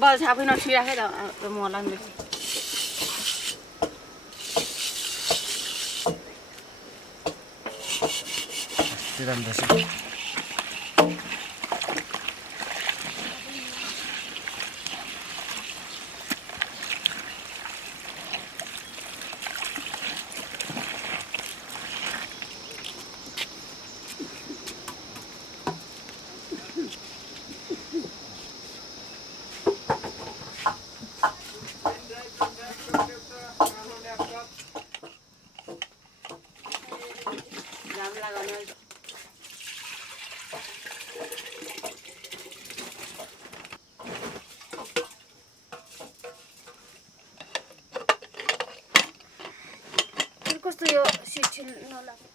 बल छापै नछुइराखे त मलाई पनि कस्तो यो सिट नलाग्छ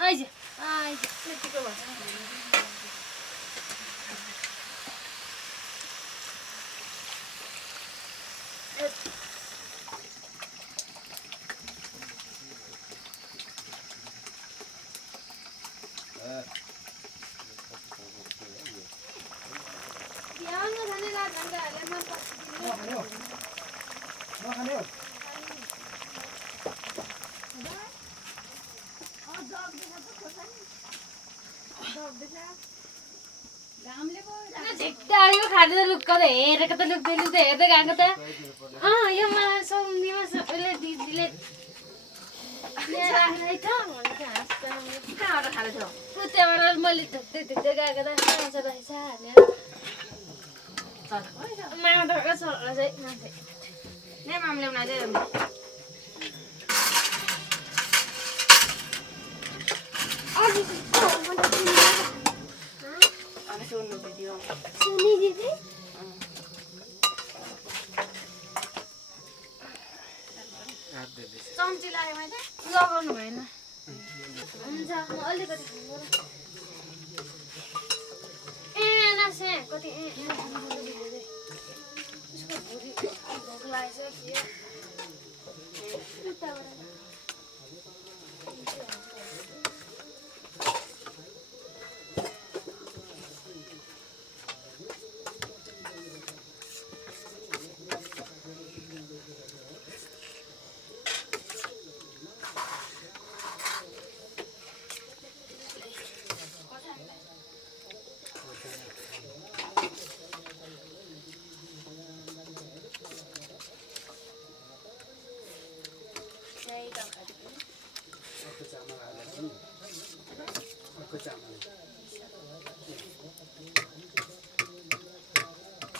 आइज आइज त्यतिको भन्छ झिक्टायो खाँदै लुक्क त हेरेको त लुक्दै लुक्दै हेर्दै गएको त यो मलाई सौन्दीमा सबैले दिदीले ल्याएर राख्नु है त भनेको हाँस्छ कहाँबाट खाँदैछौ त्यहाँबाट मैले धुक्दै धुक्दै गएको त आउँछ रहेछ हालेर मामा धर्का छोरा चाहिँ मान्छे नै मामले उनीहरूले सुन्नु भिडियो सुनि दिदी चम्ची लाग्यो मैले लगाउनु भएन हुन्छ म अलिकति नासे कति उसको भुँडी भोक लागेछ के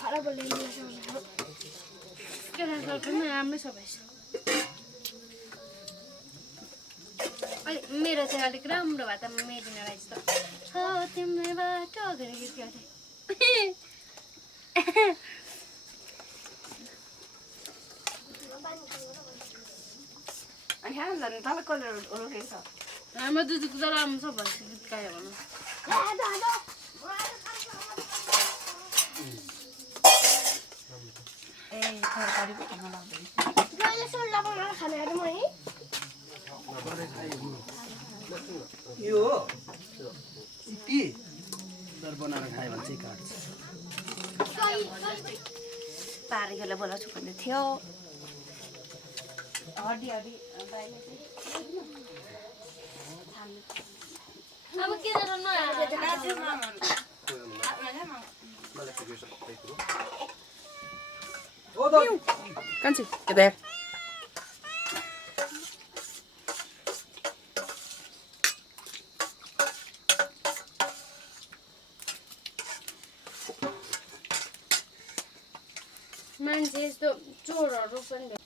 खराब राम्रै छ भएछ अलिक मेरो चाहिँ अलिक राम्रो भए त मेरिन रहेछ त हो तिम्रो बाटो गरेर गीत गाउँथे हाम्रो दुधको त राम्रो छ भन्छ गीत गायो भनौँ यो सिपी दर बनाएर खायो भने चाहिँ काट्छ पारेकोलाई बोलाउँछु भन्दै थियो हड्डी अब के कान्छी यता हेर मान्छे यस्तो चोरहरू पनि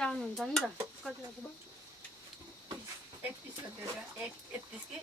आउनुहुन्छ नि त कति 31 के